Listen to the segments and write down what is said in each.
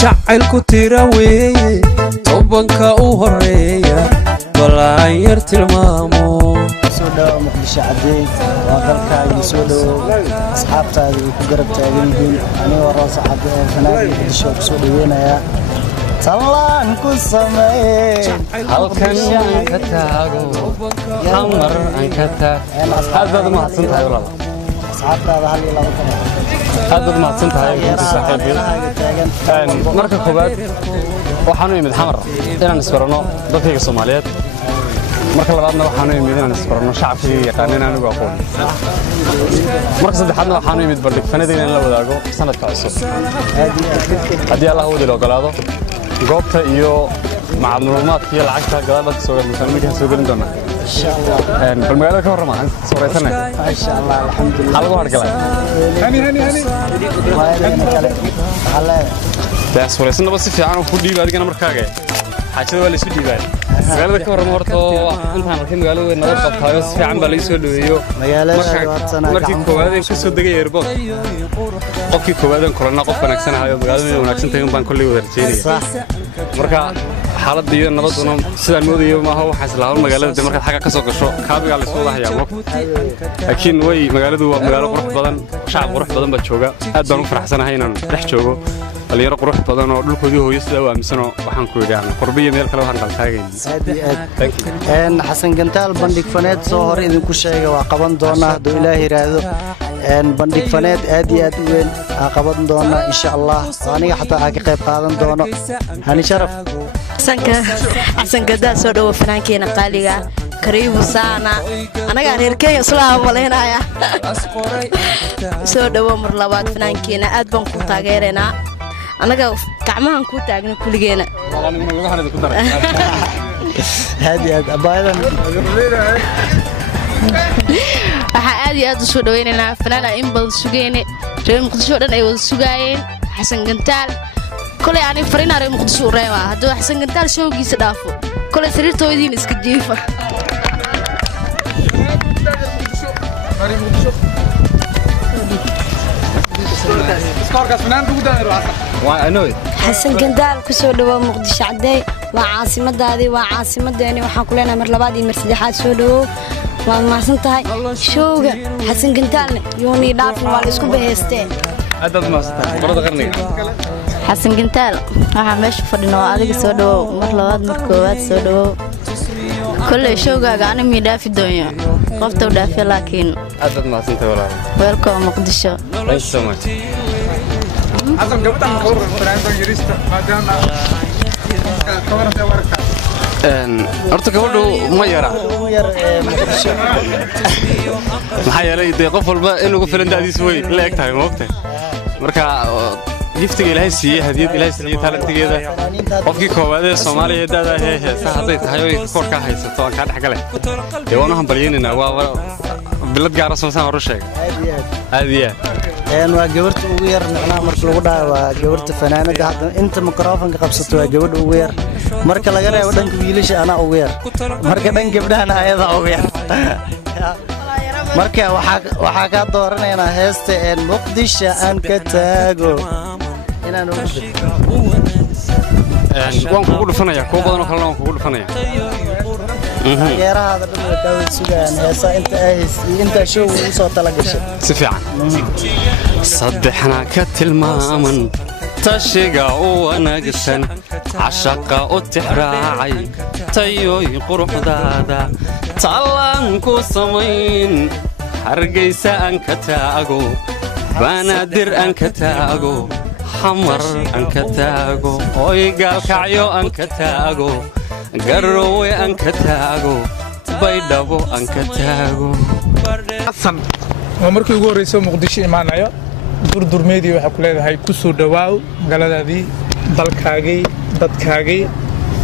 jacaylku tira weeye tobanka u horeeya balaan yar tilmaamo soo dhaw muqdisho cadeey waa dalkaaga soo dhaw asxaabtaada ku garab taagan yihiin aniga roos cadeey fanaanka muqdisho ku soo dhaweynaya salaan ku sameey halkan aan ka taago hamar aan ka taago aad ma hadsan tahay walaal asxaabtaada hal iyo laba kale aad ma hadsan tahay marka koobaad waxaanu imid xamar inaan isbarano dadkayga Soomaaliyeed marka labaadna waxaanu imid inaan isbarano shacabkii yaqaanina anigu aqoon marka saddexaadna waxaanu imid bandhig fanadina in la wadaago sanadka cusub haddii Allah uu dilo ogolaado goobta iyo macluumaadka iyo lacagta gadaal soo galin soo gelin doona insha Allah bal magaalada ka warrama sooreysana insha Allah alxamdulillah hal goor galay waayna kale alla daa sooreysana si fiican u dhiib adigana markaaga xaajada waa la isku dhiibay magaalada ka warrama horto intaan arkay magaalada way nabad qabtaayo si fiican baa laga soo dhaweeyo magaalada markii koowaad ay ku soo degay airport qofkii koowaad aan kulana qof wanaagsan ahayo magaalada wanaagsan tahay baan kulli wada rajeynaya marka xaaladda iyo nabaduna sidaan moodayo maaha waxa islaawan magaalada marka xaga ka soo gasho kaabiga la isku lahayaa laakiin way magaaladu waa magaalo qurux badan shacab qurux badan baa jooga aad baan u faraxsanahay inaan dhex joogo dhalinyaro qurux badan oo dhulkoodii hooyo sida u aaminsan waxaan ku yiraahdaa qurbiyo meel kale waxaan qaltaagay xasan gantaal bandhig faneed soo hor idinku sheegay waa qaban doonaa haduu Ilaahay yiraahdo bandhig faneed aad iyo aad u weyn qaban doonaa insha Allah aniga xataa ka qayb qaadan doono hani sharaf xasan gantaal soo dhaw fanaankeenna qaaliga kariibu saana anaga reer Kenya islaam maleynaya soo dhaw mar labaad fanaankeenna aad baan ku taageereynaa anaga gacmahan ku taagna kuligeena هادي أبايضاً waxaa aad iyo aad u soo dhaweynaynaa fanaana in badan sugayne reer muqdisho dhan ay wada sugayeen xasan gantaal kolay aan fariin reer muqdisho u reebaa hadduu xasan gantaal showgiisa dhaafo kolay sariirtoodiin iska jiifa حسن كندال كسو دوا مقدش عدي وعاصمتي وعاصمتي waxaan ku leenahay mar labaad iyo mar saddexaad soo dhawo waa maasantahay showga حسن كندال yooni dhaafin waa isku baheysteen aad maasantahay barada qarniga حسن كندال waxa meesha fadhino adiga soo dhawo mar labaad mar koowaad soo dhawo كل شوقك أنا ميدافي دنيا قفت ودافي لكن أدت ما سنت ولا ويلكم مقدشة Thank you so much أصلاً قبل أن أقول فرنسا إنجليزي ما جانا كمان في ورقة horta gabadhu ma yara maxaa yeelay dee qof walba in ugu filan da'diisu way la eg tahay moogtay marka giftiga ilaahay siiyey hadiyad ilaahay siiyey talentigeeda qofkii koowaad ee Soomaaliya da'da ah heesa haday tahay oo koorka haysato aan ka dhaxgalay ee waan u hambalyeynaa waa bilad gaar ah soo saan sheegay aadiya waa gabarta ugu yar macnaha marka lagu dhaay waa gabarta fanaanada hadda inta mikrofoonka qabsato waa gabadha ugu yar marka laga reebo dhanka wiilasha ana ugu yar marka dhan gabdhahana ayada ugu yar marka waxa ka dooranayna heesta ee Muqdisho aan ka taago inaan waan kugu dhufanaya kuwa badan oo kale waan kugu dhufanaya geeraha dhan way ka sugaan heesa inta show uu soo talagashay si fiican saddexna ka tilmaaman tashiga oo wanaagsan cashaqa u tixraacay tayoy quruxdaada taalanku samayn hargeysa aan ka taago banaadir aan ka taago xamar aan ka taago oy gaalkacyo aan ka taago garowe aan ka taago baydhabo aan ka taago xasan waa markii ugu horreysay muqdisho imaanayo durdurmeedii waxaa ku leedahay ku soo dhawaaw magaaladaadii dalkaagii dadkaagii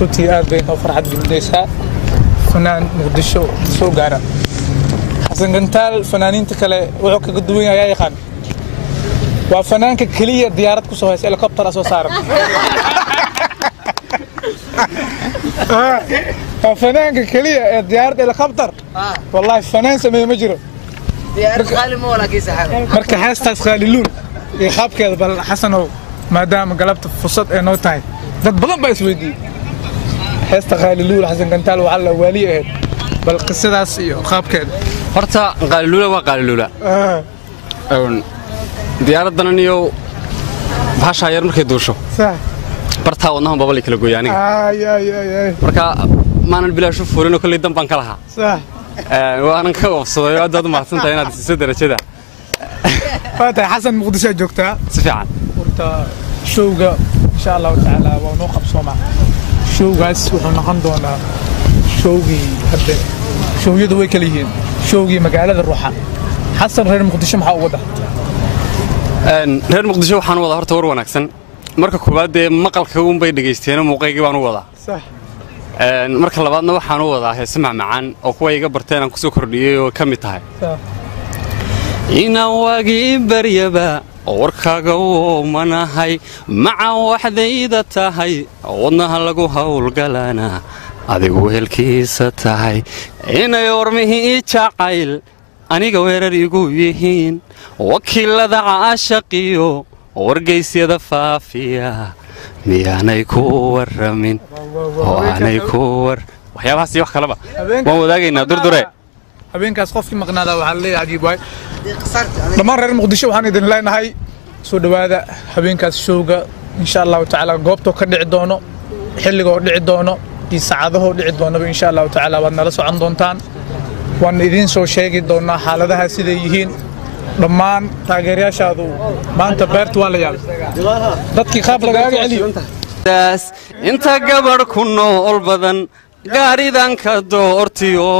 runtii aad bay noo farxad gelinaysaa fanaan muqdisho soo gaara xasan gantaal fanaaniinta kale wuxuu kaga duwan yahay yaqaan waa fanaanka keliya diyaarad ku soo haysa helicopter soo saaran waa fanaanka keliya ee diyaarad helicopter wallahi fanaan sameeye ma jiro marka heestaas qaaliluun iyo qaabkeeda bal xasanow maadaama galabta fursad ay noo tahay dad badan baa isweydiiyey heesta qaaliluun xasan gantaal waxaa la waali ahayd bal qisadaas iyo qaabkeeda horta qaaliluula waa qaaliluula diyaaraddan iyo bahashaa yar markay duusho bartaa wadnahan babali kala gooya aniga marka maanan bilaashu fuulino kolley dan baan ka lahaa waanan ka oofsaday aad u mahadsantahay inaad siiso darajada faatahay xasan muqdisho joogtaa si fiican horta showga insha allahu tacaala waa noo qabsoomaa showgaas wuxuu noqon doonaa showgii hadde showyadu way kala yihiin showgii magaalada ruuxa xasan reer muqdisho maxaa u wada reer muqdisho waxaan u wadaa horta war wanaagsan marka koowaad dee maqalka unbay dhegaysteeno muuqaygii baan u wadaa marka labaadna waxaan u wadaa heese macmacaan oo kuwa iga barteen aan ku soo kordhiyey oo ka mid tahay inaan waagii baryaba warkaaga woomanahay maca waxdayda tahay wadnaha lagu howlgalana adigu wehelkiisa tahay inay warmihii jacayl aniga weerar igu yihiin wakiilada caashaqiyo wargaysyada faafiya miyaanay ku warramin oo aanay ku waxyaabahaas iyo wax kaleba waan wadaagaynaa durdure habeenkaas qofkii maqnaada waxaa leeyahay cajiib waay dhammaan reer muqdisho waxaan idin leenahay soo dhowaada habeenkaas showga insha allahu tacaala goobtoo ka dhici doono xilligoo dhici doono iyo saacadahoo dhici doonaba insha allahu tacaala waad nala socon doontaan waan idiin soo sheegi doonaa xaaladaha siday yihiin dhammaan taageerayaashaadu maanta beertu waa la yaabay dadkii qaab lagaaga celiyo inta gabadh ku nool badan gaaridan ka doortiyo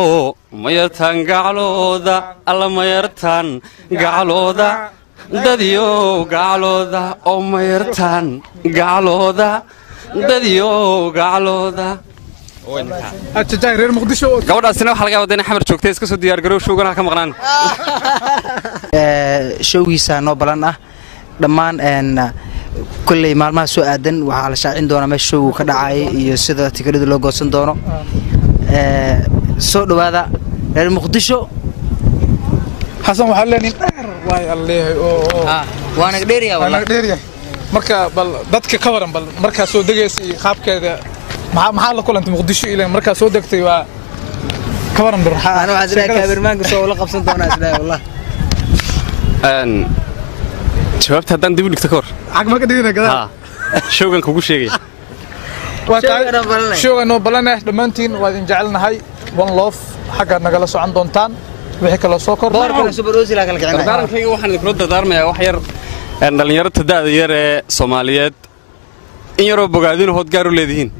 mayartaan gaclooda alla mayartaan gaclooda dadyow gaclooda oo mayartaan gaclooda dadyow gaclooda reer muqdisho gabadhaasina waxaa laga yaabaa inay xamar joogtay iska soo diyaargarow showgana ka maqnaan showgiisa noo balan ah dhammaan kulley maalmaha soo aadan waxaa la shaacin doonaa meesha showgu ka dhacaya iyo sida tikadhada loo goosan doono soo dhowaada reer muqdisho xasan waxaa leenin dheer waay alleeyahay waanaga dheeryahay marka bal dadka ka waran bal markaa soo degaysa iyo qaabkeeda maxaa la kulantay muqdisho ilaa markaa soo degtay waa ka waran birmaanka soo la qabsan doonaa isleeyahay wallah jawaabta haddaan dib u dhigto ka hor cagma ka dhigina gadaa showgan kugu sheegaya showga noo balaneh dhammaantiin waa idin jecelnahay one love xaggaad nagala socon doontaan wixii kaloo soo kordhadaarankayga waxaan idinkula dardaarmayaa wax yar dhallinyarada da'da yar ee soomaaliyeed in yaroo bogaadinahood gaar u leedihiin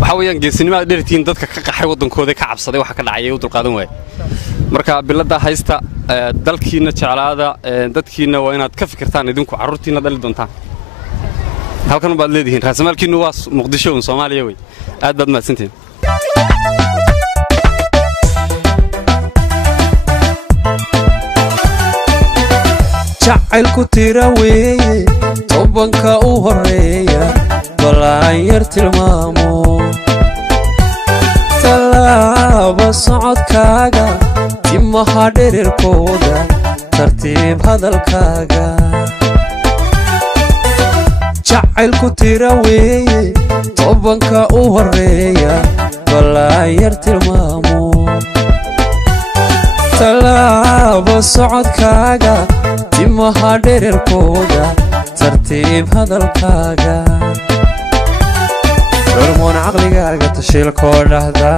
waxaa weeyaan geesinimaad dhertihiin dadka ka qaxay waddankooda ka cabsaday waxa ka dhacay u dulqaadan waaya marka biladda haysta dalkiinna jeclaada dadkiinna waa inaad ka fikirtaan idinku carruurtiinna dhali doontaan halkan baad leedihiin raasamaalkiinnu waa muqdisho un soomaaliya wey aad baad mahadsantihiin jacaylku tira weeye tobanka u horeeya balaan yar tilmaamo tallaaba socodkaaga timaha dhererkooda tartiib hadalkaaga jacaylku tira weeye tobanka u horeeya balaan yar tilmaamo tallaaba socodkaaga timaha dhererkooda tartiib hadalkaaga hormoon caqligaaga tashiilkoo dhahda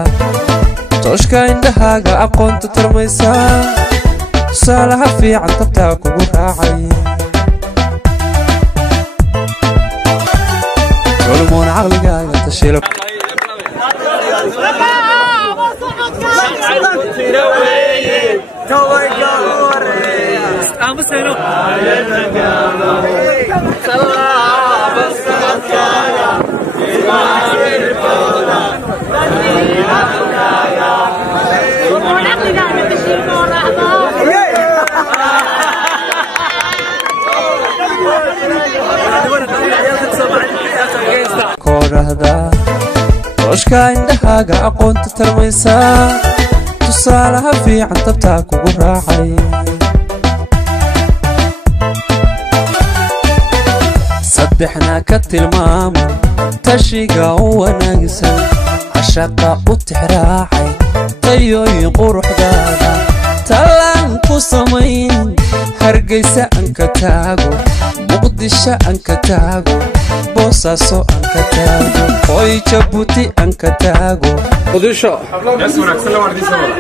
tooshka indhahaaga aqoonta tarmaysaa tusaalaha fiican tabtaa kugu raacay culmoon caqligaaga tashilo koorahda tooshka indhahaaga aqoonta tarmaysaa tusaalaha fiican tabtaa kugu raacay saddexna ka tilmaaman tashiga u wanaagsan cashaqa u tixraacay tayooyin quruxdaada talaan ku samayn hargeysa aan ka taago muqdisho aan ka taago boosaaso aan ka taago hoy jabuuti aan ka taago muqdisho yes wanaagsan la wardii sabada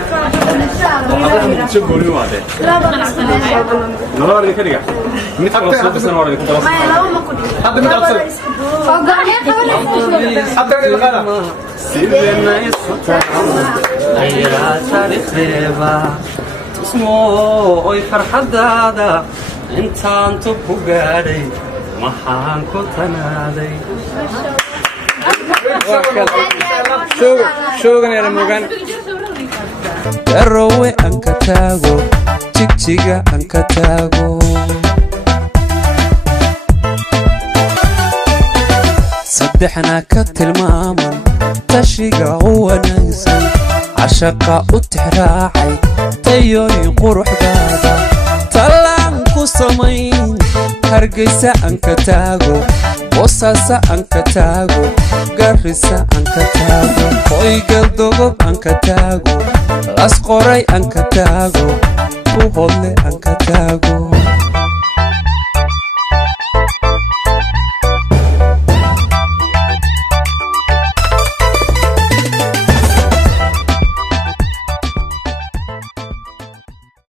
waxaad muqdisho gooni waade nalaar ka dhiga mid kale soo bisan waradii ku daras hadda mid codsan hadda ilqada sidena istaa ayaa taariikhba tusmo oy farxadaada intaan tub ku gaadhay maxaan ku tanaaday shoogan moogaan garowe aan ka taago jigjiga aan ka taago saddexna ka tilmaaman tashiga u wanaagsan cashaqa u tixraacay tayooyin quruxdaada talaan ku samayn hargeysa aan ka taago boosaaso aan ka taago garisa aan ka taago hoygal dogob aan ka taago las qoray aan ka taago buhodle aan ka taago